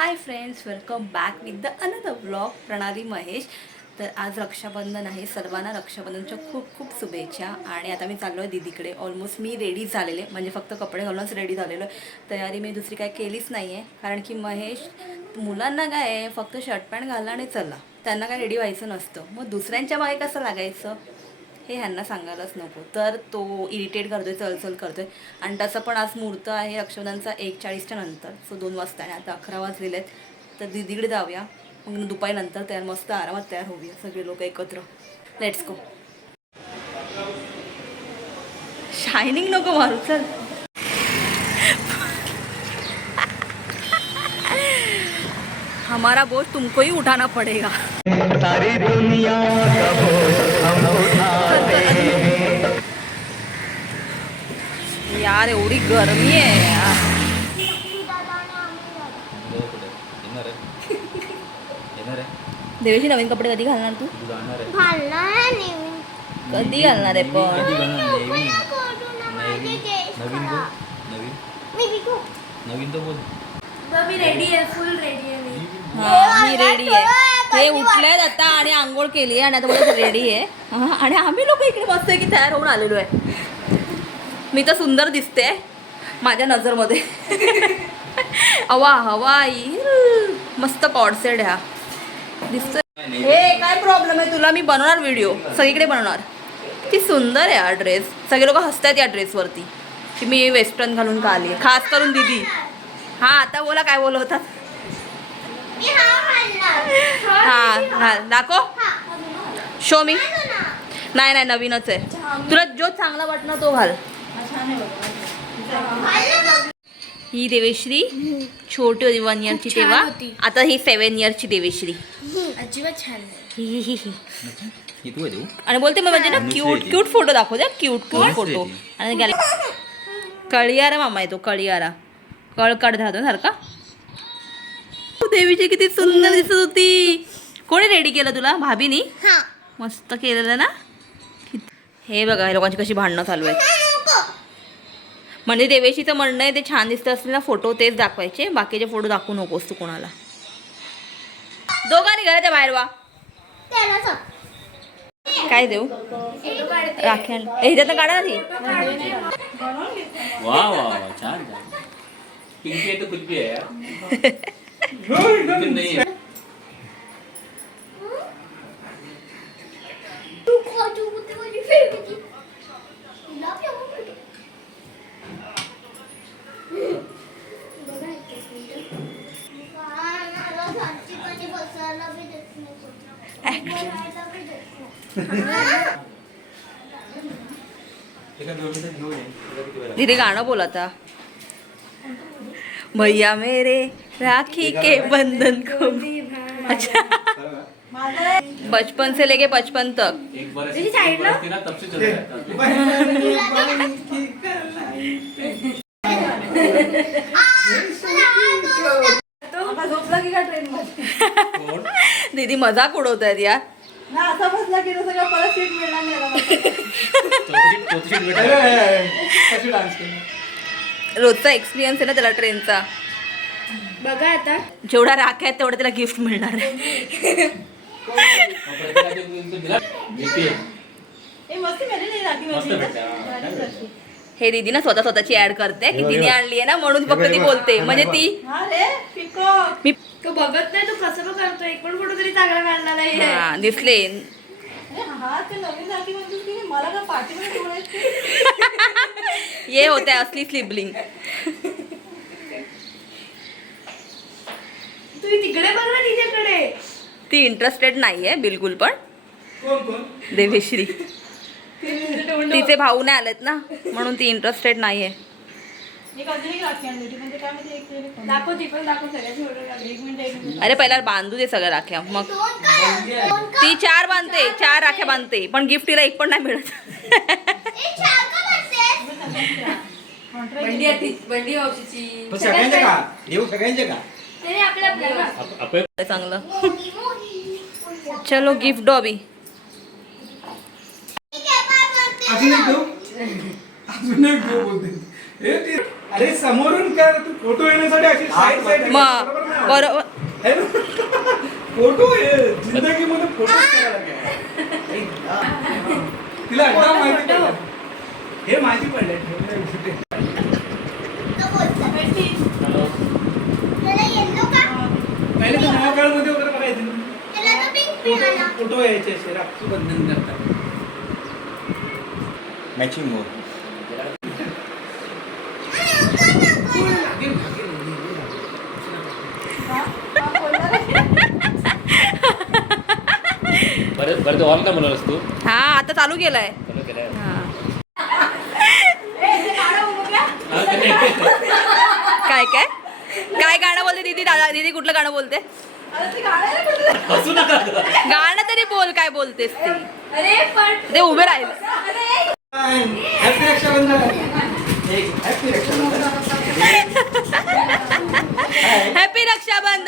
Hi friends welcome back with the another blog Pranali Mahesh. तर आज रक्षाबंधन आहे. सर्वांना रक्षाबंधनच्या खूप खूप शुभेच्छा. आणि आता मी चाललो आहे दीदीकडे. ऑलमोस्ट मी रेडी झालेले. म्हणजे फक्त कपडे घालूनच रेडी झालेलो. आहे तयारी मी दुसरी काय केलीच नाही आहे कारण की महेश मुलांना काय आहे? फक्त शर्ट पॅन्ट घाला आणि चला. त्यांना काय रेडी व्हायचं नसतं. मग दुसऱ्यांच्या मागे कसं लागायचं? हे ह्यांना सांगायलाच नको. तर तो इरिटेट करतोय चलचल करतोय. आणि तसं पण आज मुहूर्त आहे रक्षाबंधनचा एक चाळीसच्या नंतर. सो दोन वाजता आणि आता अकरा वाजलेले आहेत. तर दीड जाऊया. मग दुपारी नंतर तयार मस्त आरामात तयार होऊया. सगळे लोक एकत्र. लेट्स गो शायनिंग नको मारू चल. हमारा बोझ तुमको ही उठाना पडेगा। सारी दुनिया का बोझ हम उठाते हैं। यार एवढी गरमी आहे यार। देवीची नवीन कपडे कधी घालणार तू? तू. कधी घालणार आहे पण? कधी घालणार नवीन नवीन. बोल. रेडी आहे फुल रेडी आहे मी रेडी आहे. हे उठलेत आता आणि आंघोळ केली आहे आणि आता बोलत रेडी आहे? आणि आम्ही लोक इकडे मस्त की तयार होऊन आलेलो आहे. मी तर सुंदर दिसते माझ्या नजरमध्ये. हवा हवा इ- मस्त कॉडसेट ह्या. दिसतोय. हे काय प्रॉब्लेम आहे तुला? मी बनवणार व्हिडिओ सगळीकडे बनवणार. ती सुंदर आहे हा ड्रेस सगळे लोक हसतात या ड्रेसवरती की मी वेस्टर्न घालून का आली खास करून दिदी. हा आता बोला काय मी हा हा घाल दाखव हा. Show me. नाही नाही नवीनच आहे तुला जो चांगला वाटणार तो घाल. ही देवेश्री छोटी होती वन इयरची तेव्हा. आता ही सेवन इयरची देवेश्री अजिबात छान नाही. तू आहे देऊ आणि बोलते मग म्हणजे ना क्यूट. क्यूट फोटो दाखव द्या क्यूट क्यूट फोटो. आणि गेले कळियारा मामा आहे तो कळियारा कळ काढ राहतो सारखा देवीची किती सुंदर दिसत होती. कोणी रेडी केलं तुला भाभीनी? हा. मस्त केलेलं ना? हे बघा हे लोकांची कशी भांडणं चालू आहेत. म्हणजे देवेशीचं म्हणणं आहे ते छान दिसत असले ना फोटो तेच दाखवायचे बाकीचे फोटो दाखवू नकोस तू कोणाला. दोघांनी घराच्या बाहेर वा. काय देऊ. राख्या ह्याच्यात काढा ना ती. वा वा वा छान पिंकी आहे तर आहे. नहीं है तू गाणं बोल आता. भैया मेरे राखी के बंधन को। अच्छा। बचपन से लेके बचपन तक। दीदी मजाक उडवत आहेत यार। रोजचा एक्सपिरियन्स आहे ना त्याला ट्रेनचा बघा आता. जेवढा राख्या आहेत तेवढं त्याला गिफ्ट मिळणार आहे? हे दीदी ना स्वतः स्वतःची ऍड करते की तिने आणली आहे ना म्हणून फक्त ती बोलते. म्हणजे ती मी तो बघत नाही तो कसं पण करतो एक पण फोटो तरी चांगला काढला नाही हा, दिसले. ये होते असली स्लिबलिंग तुम्ही तिकडे बघ तिच्याकडे. ती इंटरेस्टेड नाही आहे बिलकुल पण. देवेश्री. तिचे भाऊ नाही आलेत ना म्हणून ती इंटरेस्टेड नाही आहे अरे पहिला बांधू दे सगळ्या राख्या मग. ती चार बांधते चार राख्या बांधते पण गिफ्ट तिला एक पण नाही मिळत. सगळ्यांचे का? चांगलं? चलो गिफ्ट हे ते अरे समोरून कर तू फोटो येण्यासाठी अशी साईड साईड बरोबर फोटो जिंदगीमध्ये फोटो. तिला. हे माहिती पडले तो बोलतो. त्याला yellow का? पहिले तर नवाकाळमध्ये वगैरे बघायचे ना. त्याला तो pink फोटो यायचे असे राखीबंधन करतात. मॅचिंग मोर ऑल का तू? हा आता चालू केलाय. चालू केलंय. काय काय? काय गाणं बोलते? दीदी दादा दीदी कुठलं गाणं बोलते? हसू नका. गाणं तरी बोल काय बोलतेस ती? ते उभे राहिले हॅपी रक्षाबंधन. हॅपी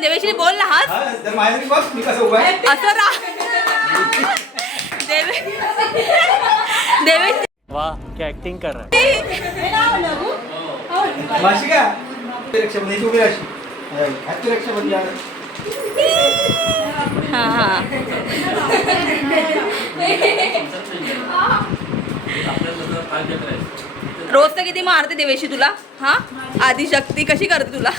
देवेश्री बोल ना हास. हा, तर माझ्यासाठी बघ मी कसं उभा आहे. असं रा देवे देवेश वाह क्या एक्टिंग कर रहा है. माशी का हॅपी रक्षाबंधन हां हां. रोज तर किती मारते देवेशी तुला? हा? आधी शक्ती कशी करते तुला?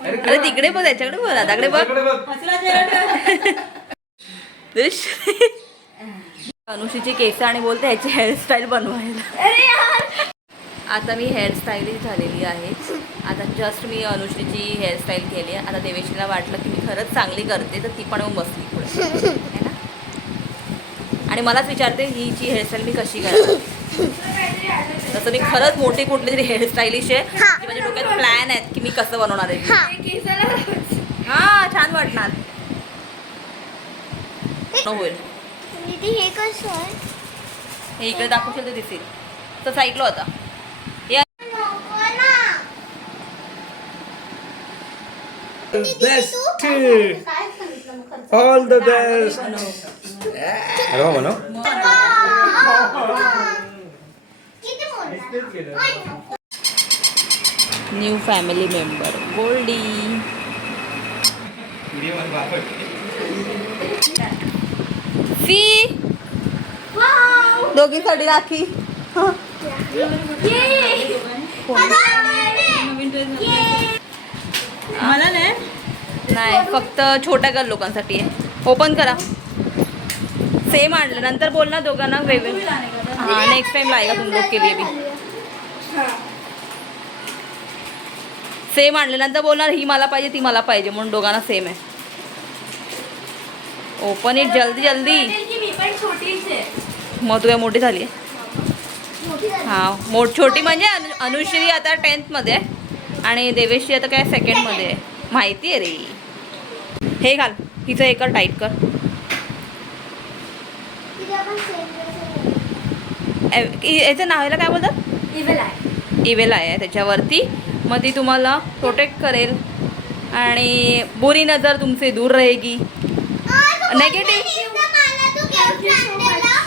अरे तिकडे बघ. त्याच्याकडे बघ दादाकडे बघ. अनुशीची केस आणि बोलते ह्याची हेअरस्टाईल बनवायला. अरे यार. आता मी हेअरस्टाईलही झालेली आहे. आता जस्ट मी अनुश्रीची हेअरस्टाईल केली आहे. आता देवेशीला वाटलं की मी खरंच चांगली करते तर ती पण येऊन बसली पुढे. है ना? आणि मलाच विचारते हिची हेअरस्टाईल मी कशी करणार? तसं मी खरंच मोठी कुठली तरी हेअरस्टाईलिश आहे. जी माझ्या डोक्यात प्लॅन आहेत की मी कसं बनवणार आहे. हा. छान वाटणार. होईल दीदी हे कसं आहे? हे इकडे दाखवशील तर दिसेल. तसं ऐकलं होता या नको ना. बेस्ट? ऑल द बेस्ट अरे वा म्हणा किती मोठा? न्यू फॅमिली मेंबर गोल्डी सी. दोघीसाठी राखी. मला नाही. फक्त छोट्या गर्ल लोकांसाठी आहे. ओपन करा. सेम आणलं. नंतर बोल ना दोघांना वेगवेगळं. हां नेक्स्ट टाइम लाएगा तुम लोग के लिए भी सेम आणल्यानंतर बोलणार ही मला पाहिजे ती मला पाहिजे. म्हणून दोघांना सेम आहे. ओपन इट जल्दी जल्दी. मग तू काय मोठी झाली. हां मोठ छोटी म्हणजे अनु अनुश्री आता टेन्थमध्ये आहे. आणि देवेश्री आता काय सेकंडमध्ये आहे. माहिती आहे रे. हे घाल. हिचं टाईट कर. ए- इ- याचं नाव याला काय बोलतात. इवेल आहे त्याच्यावरती. मग ती तुम्हाला प्रोटेक्ट करेल. आणि बुरी नजर तुमसे दूर रहेगी. नेगेटिव्ह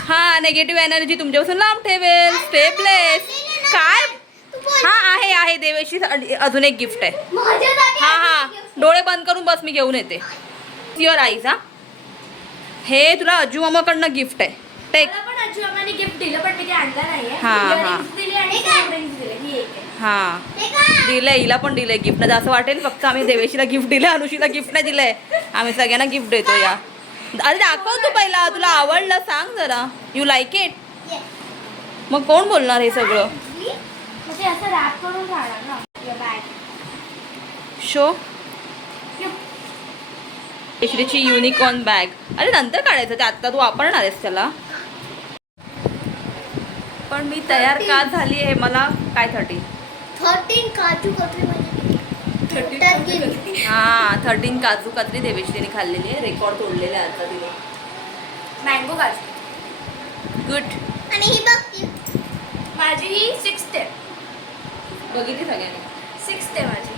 हां नेगेटिव्ह एनर्जी तुमच्यापासून लांब ठेवेल. स्टेपलेस काय? हां आहे आहे. देवेशी अजून एक गिफ्ट आहे. हां हा. हा डोळे बंद करून बस मी घेऊन येते. युअर आईज हा. हे तुला अजू मामाकडनं गिफ्ट आहे. टेक गिफ्ट दिलं पण मी ते आणलं नाहीये. हा, हा. Earrings दिले आणि rings दिले ही एक आहे. हां. हे का? दिलंय हिला पण दिलंय गिफ्ट नाही असं वाटेल फक्त आम्ही देवेशीला गिफ्ट दिलं अनुशीला गिफ्ट नाही दिलंय. आम्ही सगळ्यांना गिफ्ट देतो या. अरे दाखव तू पहिला तुला आवडलं सांग जरा. You like it. मग कोण बोलणार हे सगळं? मग ते असं रॅप करून राहणार ना. Your bag. शो केशरीची युनिकॉर्न बॅग अरे नंतर काढायचं ते आत्ता तू वापरणार आहेस त्याला. पण मी तयार का झाली आहे? मला काय थर्टी 13 काजू कतरी म्हणजे थर्टीन हां थर्टीन काजू कतरी देवेश्रीने खाल्लेली आहे. रेकॉर्ड तोडलेले आहे आता तिने मँगो काजू. गुड आणि ही बघ ती माझी ही सिक्स स्टेप बघितली सगळ्यांनी? सिक्स स्टेप माझी.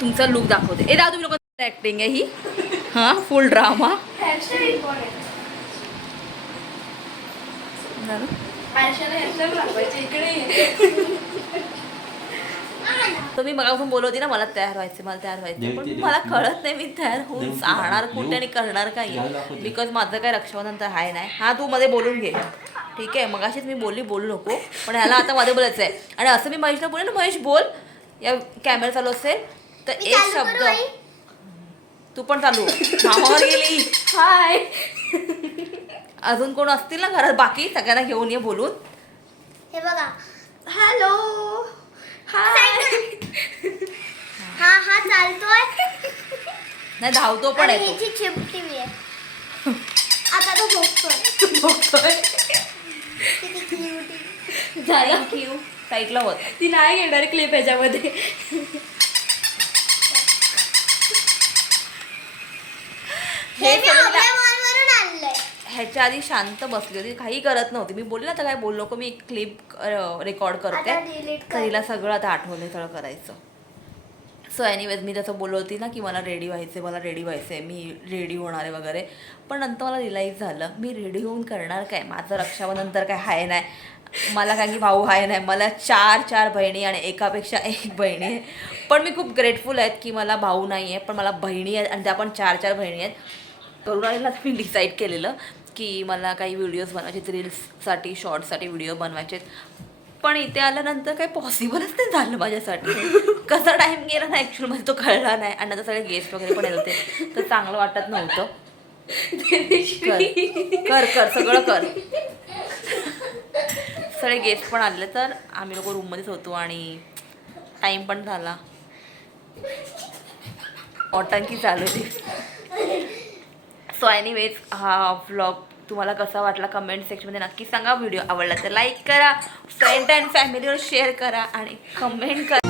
तुमचा लुक दाखवते. ए दादा तुम्ही लोक ऍक्टिंग आहे ही. हां फुल ड्रामा हेअरस्टाईल मी मगापासून बोलवते ना मला तयार व्हायचे मला तयार व्हायचे. पण मला कळत नाही मी तयार होऊन देव- कुठे आणि करणार दाखवते. बिकॉज माझं काय रक्षाबंधन तर आहे नाही. हा तू मध्ये बोलून घे. ठीक आहे? मगाशीच मी बोलली बोलू नको. पण ह्याला आता मध्ये बोलायचं आहे आणि असं मी महेशला बोले ना महेश बोल. या कॅमेरा चालू असेल तर एक शब्द? तू पण चालू. मामावर गेली. हाय अजून कोण असतील ना घरात? बाकी सगळ्यांना घेऊन ये बोलून. हे बघा. हॅलो. हाय. हा हा चालतोय. नाही धावतो पण आणि येतो हिची चिमटी बी आहे. आता तो भोगतोय. किती क्यूट झालं? थँक्यू साईडला होत ती नाही घेणार क्लिप ह्याच्यामध्ये हे हे मी सगळं आपल्या ह्याच्या आधी शांत बसली होती. काही करत नव्हती. मी बोलले ना आता काय बोललो? नको मी क्लिप रेकॉर्ड करते. तर हिला सगळं आता आठवलं सगळं करायचं. सो एनिवेज मी तसं बोलत होती ना की मला रेडी व्हायचं मला रेडी व्हायचं आहे मी रेडी होणार आहे वगैरे. पण नंतर मला रिलाईज झालं मी रेडी होऊन करणार काय? माझं रक्षाबंधन तर काय आहे नाही मला काय की भाऊ आहे नाही मला चार चार बहिणी आणि एकापेक्षा एक बहिणी आहे पण मी खूप ग्रेटफुल आहेत की मला भाऊ नाही आहे पण मला बहिणी आहेत आणि त्या पण चार चार बहिणी आहेत. करुणाला मी डिसाईड केलेलं. की मला काही व्हिडिओज बनवायचे रील्ससाठी शॉर्ट्ससाठी व्हिडिओ बनवायचे. पण इथे आल्यानंतर काही पॉसिबलच नाही झालं माझ्यासाठी. कसा टाईम गेला ना ॲक्च्युअली मला तो कळला नाही. आणि आता सगळे गेस्ट वगैरे पण येत होते. तर चांगलं वाटत नव्हतं. कर कर कर सगळं कर. सगळे गेस्ट पण आले तर आम्ही लोक रूममध्येच होतो आणि टाईम पण झाला. ऑटंकी चालू होती. सो एनिवेज हा व्लॉग तुम्हाला कसा वाटला कमेंट सेक्शनमध्ये नक्की सांगा. व्हिडिओ आवडला तर लाईक करा. फ्रेंड अँड फॅमिलीवर शेअर करा आणि कमेंट करा.